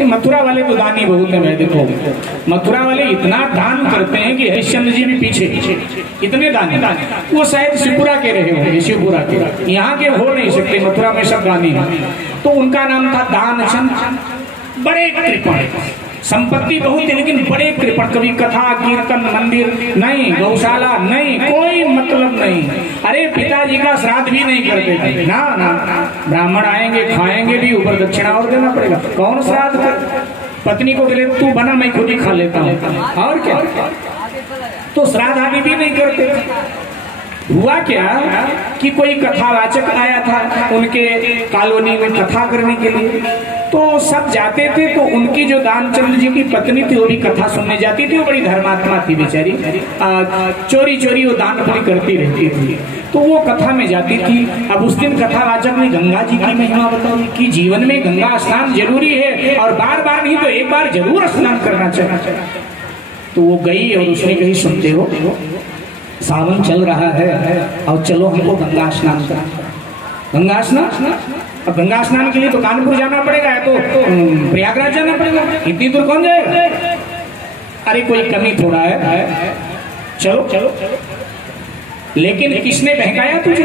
मथुरा वाले तो दानी बहुत है। मैं देखो मथुरा वाले इतना दान करते हैं कि हरिश्चंद्र जी भी पीछे इतने दानी। वो शायद शिवपुरा के रहे होंगे, शिवपुरा के, यहाँ के हो नहीं सकते, मथुरा में सब दानी हैं। तो उनका नाम था दानचंद। बड़े कृपण, संपत्ति बहुत है लेकिन बड़े कृपण। कभी कथा कीर्तन मंदिर नहीं, गौशाला नहीं, कोई मतलब नहीं। अरे पिताजी का श्राद्ध भी नहीं करते थे ना ना। ब्राह्मण आएंगे खाएंगे भी, ऊपर दक्षिणा और देना पड़ेगा। कौन श्राद्ध कर? पत्नी को बोले तू बना मैं खुद ही खा लेता हूँ, और क्या। तो श्राद्ध आदि भी नहीं करते। हुआ क्या कि कोई कथावाचक आया था उनके कॉलोनी में कथा करने के लिए, तो सब जाते थे। तो उनकी जो दानचंद जी की पत्नी थी वो भी कथा सुनने जाती थी। वो बड़ी धर्मात्मा थी बेचारी, चोरी चोरी वो दान पुण्य करती रहती थी। तो वो कथा में जाती थी। अब उस दिन कथावाचक ने गंगा जी की महिमा बताई कि जीवन में गंगा स्नान जरूरी है और बार बार नहीं तो एक बार जरूर स्नान करना चाहिए। तो वो गई और उसने कही सुनते हो सावन चल रहा है और चलो हमको गंगा स्नान करना। गंगा स्नान, अब गंगा स्नान के लिए तो कानपुर जाना पड़ेगा, तो प्रयागराज जाना पड़ेगा, इतनी दूर कौन जाएगा? अरे कोई कमी थोड़ा है, चलो चलो। लेकिन किसने बहकाया तुझे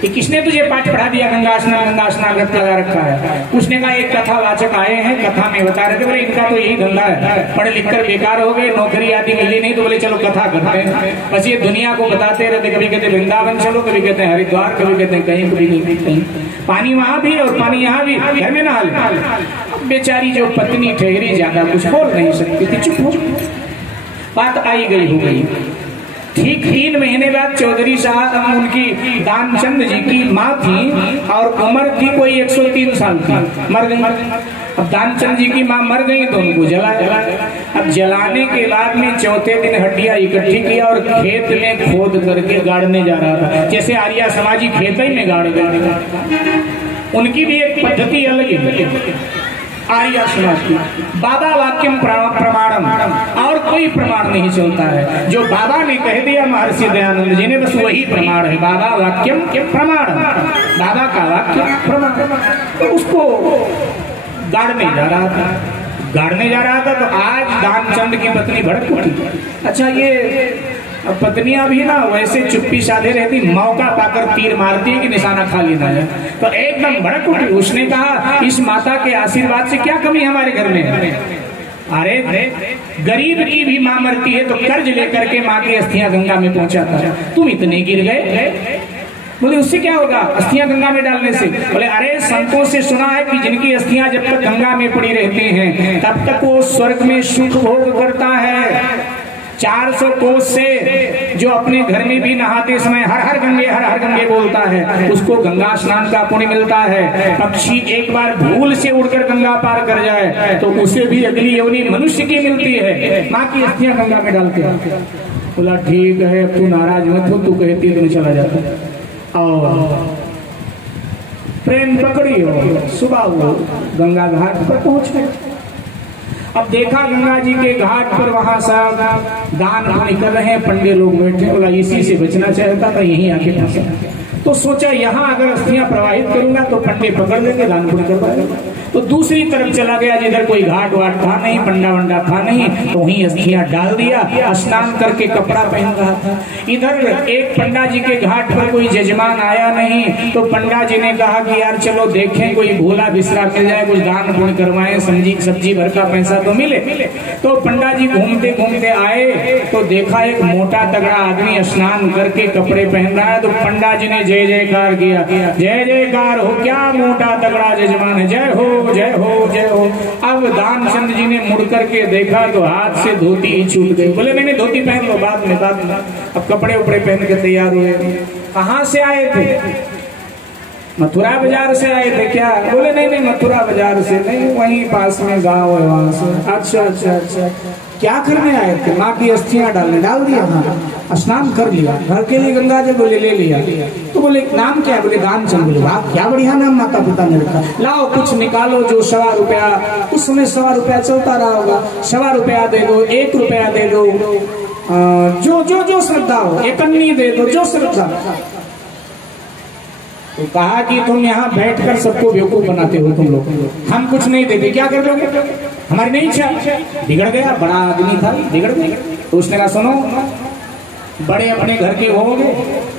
कि किसने तुझे पाठ पढ़ा दिया गंगा स्नान लगा रखा है? उसने कहा एक कथावाचक आए हैं, कथा में बता रहे थे, बोले इनका तो यही धंधा है, पढ़ लिख कर बेकार हो गए, नौकरी आदि मिली नहीं, तो बोले चलो कथा करते हैं। बस ये दुनिया को बताते रहते, कभी कहते वृंदावन चलो, कभी कहते हैं हरिद्वार, कभी कहते हैं कहीं, कभी नहीं कहीं। पानी वहां भी और पानी यहाँ भी, घर में नहा ले। बेचारी जो पत्नी ठहरी ज्यादा कुछ बोल नहीं सकती थी, चुप हो। बात आई गई हो गई। ठीक 3 महीने बाद चौधरी साहब उनकी दानचंद जी की माँ थी और उम्र थी कोई 103 साल की, मर गई। अब दानचंद जी की माँ मर गई तो उनको जलाया। अब जलाने के बाद में चौथे दिन हड्डियां इकट्ठी किया और खेत में खोद करके गाड़ने जा रहा था, जैसे आर्या समाजी खेत ही में गाड़ गए। उनकी भी एक पद्धति अलग है आर्य समाज की। बाबा वाक्यम प्रमाणम, और कोई प्रमाण नहीं चलता है। जो बाबा ने कह दिया महर्षि दयानंद जी ने, बस वही प्रमाण है। बाबा वाक्यम प्रमाण, बाबा का वाक्य प्रमाण। तो उसको गाड़ने जा रहा था। तो आज दानचंद की पत्नी भड़क उठी। अच्छा ये पत्नियां भी ना वैसे चुप्पी साधे रहती, मौका पाकर तीर मारती है कि निशाना खाली ना जाए। तो एकदम भड़क उठी। उसने कहा इस माता के आशीर्वाद से क्या कमी हमारे घर में है? अरे गरीब की भी माँ मरती है तो कर्ज लेकर के माँ की अस्थियां गंगा में पहुंचाता है, तुम इतने गिर गए। बोले उससे क्या होगा अस्थियां गंगा में डालने से? बोले अरे संतों से सुना है कि जिनकी अस्थियां जब तक गंगा में पड़ी रहती हैं तब तक वो स्वर्ग में सुख भोग करता है। 400 कोस से जो अपने घर में भी नहाते समय हर हर गंगे बोलता है, उसको गंगा स्नान का पुण्य मिलता है। पक्षी एक बार भूल से उड़कर गंगा पार कर जाए तो उसे भी अगली योनि मनुष्य की मिलती है। माँ की अस्थियां गंगा में डालते हैं। बोला ठीक है, अब तू नाराज मत हो, तू कहती है तो मैं चला जाता। और ट्रेन पकड़ी और सुबह वो गंगा घाट पर पहुंच गए। अब देखा गंगा जी के घाट पर वहां सब दान पुण्य कर रहे हैं, पंडे लोग बैठे। बोला इसी से बचना चाहता था, यहीं आके फंसा। तो सोचा यहाँ अगर अस्थियां प्रवाहित करूंगा तो पंडे पकड़ लेंगे, दान पुण्य करवाएंगे। तो दूसरी तरफ चला गया जिधर कोई घाट वाट था नहीं, पंडा वंडा था नहीं, तो वहीं अस्थियां डाल दिया। स्नान करके कपड़ा पहन रहा था। इधर एक पंडा जी के घाट पर कोई जजमान आया नहीं, तो पंडा जी ने कहा कि यार चलो देखें कोई भूला बिसरा मिल जाए, कुछ दान पुण्य करवाएं, सब्जी भर का पैसा तो मिले। तो पंडा जी घूमते घूमते आए तो देखा एक मोटा तगड़ा आदमी स्नान करके कपड़े पहन रहा है। तो पंडा जी ने जय जयकार किया, जय जयकार हो, क्या मोटा तगड़ा जजमान है, जय हो जय हो जय हो। अब दानचंद जी ने मुड़ करके देखा तो हाथ से धोती ही छूट गई। बोले नहीं धोती पहन लो, बाद में। अब कपड़े उपड़े पहन के तैयार हुए। कहाँ से आए थे? मथुरा बाजार से आए थे क्या? बोले नहीं मथुरा बाजार से नहीं, वहीं पास में गांव है वहां से। अच्छा क्या करने आए थे? माँ की अस्थियां डालने। डाल दिया, हाँ स्नान कर लिया, घर के लिए गंगा जल बोले ले लिया। तो बोले नाम क्या है? बोले दानचंद। बोले वाह क्या बढ़िया नाम माता पिता ने रखा। लाओ कुछ निकालो जो 1.25 रुपया, उस समय 1.25 रुपया चलता रहा होगा, 1.25 रुपया दे दो, 1 रुपया दे दो, जो जो जो श्रद्धा हो, 1 अन्नी दे दो, जो श्रद्धा। तो कहा कि तुम यहाँ बैठकर सबको बेवकूफ बनाते हो, तुम लोग, हम कुछ नहीं देते, क्या कर लोगे, हमारी नहीं इच्छा। बिगड़ गया, बड़ा आदमी था, बिगड़ गया। तो उसने कहा सुनो, बड़े अपने घर के होंगे,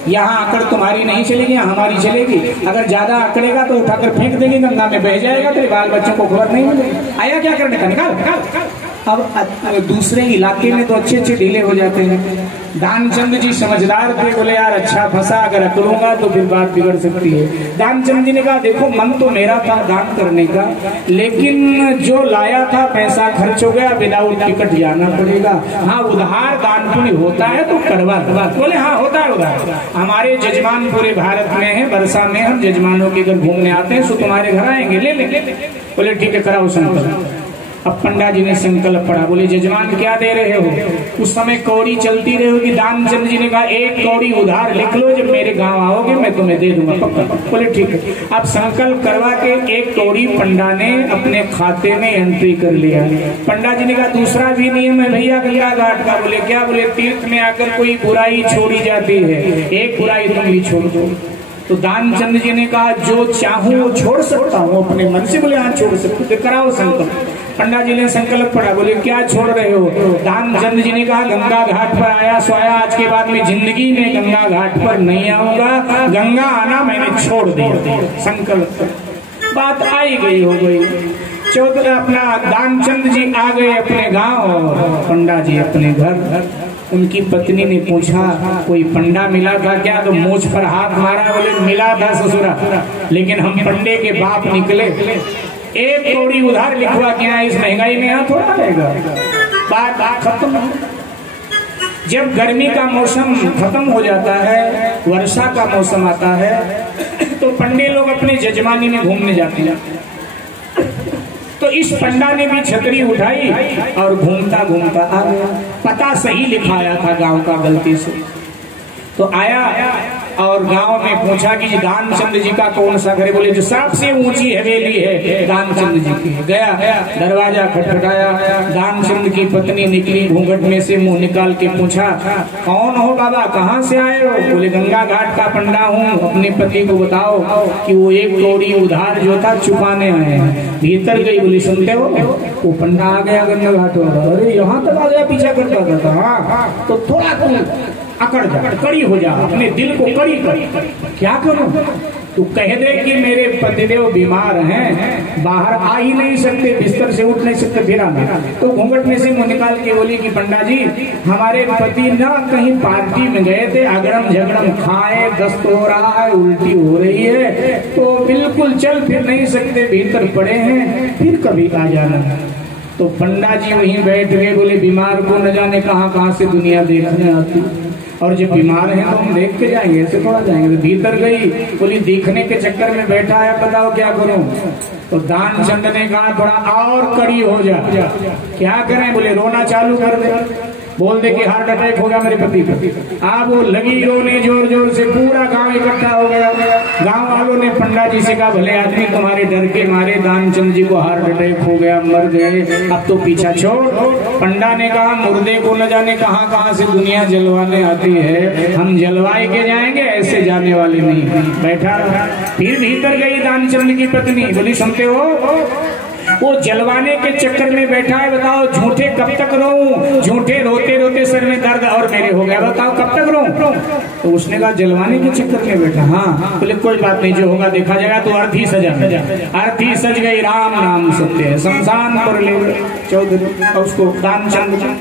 यहाँ आकड़ तुम्हारी नहीं चलेगी, हमारी चलेगी। अगर ज्यादा आकड़ेगा तो उठाकर फेंक देगी, गंगा में बह जाएगा, तेरे बाल बच्चों को खबर नहीं मिलेगी। आया क्या करने का, निकाल। अब दूसरे इलाके में तो अच्छे अच्छे ढीले हो जाते हैं। दानचंद जी समझदार थे, बोले यार अच्छा फंसा, अगर अकड़ूंगा तो फिर बात बिगड़ सकती है। दानचंद जी ने कहा देखो मन तो मेरा था दान करने का, लेकिन जो लाया था पैसा खर्च हो गया, विदाउट टिकट जाना पड़ेगा। हाँ उधार दान पुण्य होता है तो करवा। बोले हाँ होता है उधार, हमारे जजमान पूरे भारत में है, वर्षा में हम जजमानों के घर घूमने आते हैं, सो तुम्हारे घर आएंगे, ले ले। बोले ठीक है कराओ संकल्प। अब पंडा जी ने संकल्प पढ़ा, बोले जजमान क्या दे रहे हो। उस समय कौड़ी चलती रही होगी। दानचंद जी ने कहा 1 कौड़ी उधार लिख लो, जब मेरे गांव आओगे मैं तुम्हें दे दूंगा पक्का। बोले ठीक है। अब संकल्प करवा के 1 कौड़ी पंडा ने अपने खाते में एंट्री कर लिया। पंडा जी ने कहा दूसरा भी नियम है भैया गंगा घाट का। बोले क्या। बोले तीर्थ में आकर कोई बुराई छोड़ी जाती है, एक बुराई तुम भी छोड़ दो। तो दानचंद जी ने कहा जो चाहूं वो छोड़ सकता हूँ अपने मन से। बोले हाँ छोड़ सकते, कराओ संकल्प। पंडा जी ने संकल्प पढ़ा। बोले क्या छोड़ रहे हो। दानचंद जी ने कहा गंगा घाट पर आया सोया, आज के बाद में जिंदगी में गंगा घाट पर नहीं आऊंगा, गंगा आना मैंने छोड़ दिया। संकल्प बात आई गई हो गई। चौधरी अपना दानचंद जी आ गए अपने गांव और पंडा जी अपने घर। उनकी पत्नी ने पूछा कोई पंडा मिला था क्या, तो मूछ पर हाथ मारा। बोले मिला था ससुरा, लेकिन हम पंडे के बाप निकले, 1 कौड़ी उधार लिखवा क्या इस महंगाई में यहाँ थोड़ा रहेगा। बात खत्म। जब गर्मी का मौसम खत्म हो जाता है, वर्षा का मौसम आता है, तो पंडे लोग अपने जजमानी में घूमने जाते हैं। तो इस पंडा ने भी छतरी उठाई और घूमता घूमता आ गया। पता सही लिखाया था गांव का गलती से। तो आया और गांव में पूछा कि दानचंद जी का कौन सा घर है। बोले जो सबसे ऊंची हवेली है दानचंद जी की। गया दरवाजा खटखटाया, दानचंद की पत्नी निकली, घूंघट में से मुंह निकाल के पूछा कौन हो बाबा, कहाँ से आए हो। बोले गंगा घाट का पंडा हूँ, अपने पति को बताओ कि वो 1 कौड़ी उधार जो था चुकाने आए हैं। भीतर गई। बोली सुनते हो, वो पंडा आ गया गंगा घाट वाला। अरे यहाँ तक आ गया, पीछा करता था। हाँ तो थोड़ा तुम अकड़ जा, कड़ी हो जा, अपने दिल को कड़ी कर। क्या करूं। तू कह दे कि मेरे पतिदेव बीमार हैं, बाहर आ ही नहीं सकते, बिस्तर से उठ नहीं सकते, फिर आना। तो घूंघट में से मुंह निकाल के बोली कि पंडा जी हमारे पति ना कहीं पार्टी में गए थे, अगड़म झगड़म खाए, दस्त हो रहा है, उल्टी हो रही है, तो बिल्कुल चल फिर नहीं सकते, भीतर पड़े हैं, फिर कभी आ जाना। तो पंडा जी वहीं बैठ गए। बोले बीमार को न जाने कहाँ कहाँ से दुनिया देखने आती, और जब बीमार है तो हम देख के जाएंगे, ऐसे थोड़ा जाएंगे। तो भीतर गई। बोली देखने के चक्कर में बैठा है, बताओ क्या करूं। तो दानचंद ने कहा थोड़ा और कड़ी हो जा। क्या करें। बोले रोना चालू कर दे, बोल दे कि हार्ट अटैक हो गया मेरे पति को। आप वो लगी रोने जोर जोर से, पूरा गांव इकट्ठा हो गया। गांव वालों ने पंडा जी से कहा भले आदमी तुम्हारे डर के मारे दानचंद जी को हार्ट अटैक हो गया, मर गए, अब तो पीछा छोड़। पंडा ने कहा मुर्दे को न जाने कहाँ कहाँ से दुनिया जलवाने आती है, हम जलवाए के जाएंगे, ऐसे जाने वाले नहीं। बैठा। फिर भीतर गई दानचंद की पत्नी। बोली सुनते हो, वो जलवाने के चक्कर में बैठा है, बताओ झूठे कब तक रोऊं, झूठे रोते रोते सर में दर्द और मेरे हो गया, बताओ कब तक रोऊं। तो उसने कहा जलवाने के चक्कर में बैठा। हाँ। बोले कोई बात नहीं, जो होगा देखा जाएगा। तो अर्थी सजा, अर्थी सज गई, राम नाम सत्य है, शमशान पर ले चौधरी उसको दानचंद।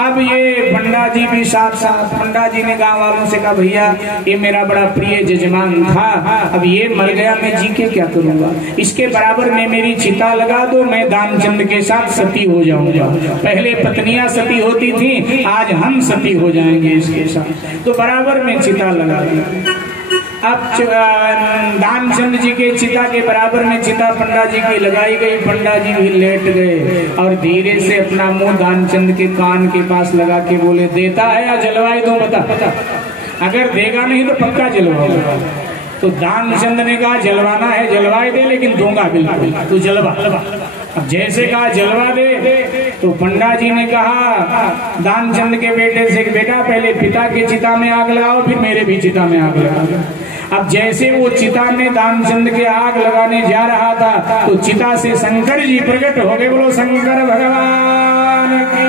अब ये पंडा जी भी साथ साथ। पंडा जी ने गांव वालों से कहा भैया ये मेरा बड़ा प्रिय जजमान था, अब ये मर गया, मैं जी के क्या करूंगा, इसके बराबर में मेरी चिता लगा दो, मैं दानचंद के साथ सती हो जाऊंगा। पहले पत्नियां सती होती थी, आज हम सती हो जाएंगे इसके साथ, तो बराबर में चिता लगा दी। अब दानचंद जी के चिता के बराबर में चिता पंडा जी की लगाई गई। पंडा जी भी लेट गए और धीरे से अपना मुंह दानचंद के कान के पास लगा के बोले देता है या जलवाई दो, बता। अगर देगा नहीं तो पक्का जलवाऊंगा। तो दानचंद ने कहा जलवाना है जलवाई दे, लेकिन दूंगा बिल्कुल, तू जलवा। अब जैसे कहा जलवा दे, तो पंडा जी ने कहा दानचंद के बेटे से, बेटा पहले पिता के चिता में आग लगाओ, फिर मेरे भी चिता में आग लगाओ। अब जैसे वो चिता में दानचंद के आग लगाने जा रहा था, तो चिता से शंकर जी प्रकट हो गए। बोलो शंकर भगवान की।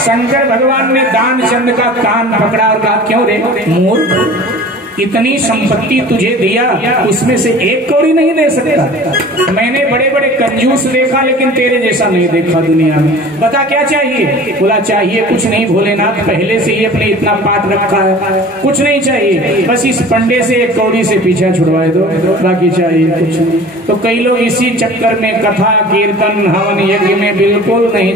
शंकर भगवान ने दानचंद का कान पकड़ा और कहा, क्यों रे मूर्ख, इतनी संपत्ति तुझे दिया, उसमें से एक कौड़ी नहीं दे सकता? मैंने बड़े बड़े कंजूस देखा, लेकिन तेरे जैसा नहीं देखा दुनिया में। बता क्या चाहिए? बोला चाहिए कुछ नहीं भोलेनाथ, पहले से ही अपने इतना पाठ रखा है, कुछ नहीं चाहिए, बस इस पंडे से एक कौड़ी से पीछा छुड़वाए दो, बाकी चाहिए कुछ नहीं। तो कई लोग इसी चक्कर में कथा कीर्तन हवन यज्ञ में बिल्कुल नहीं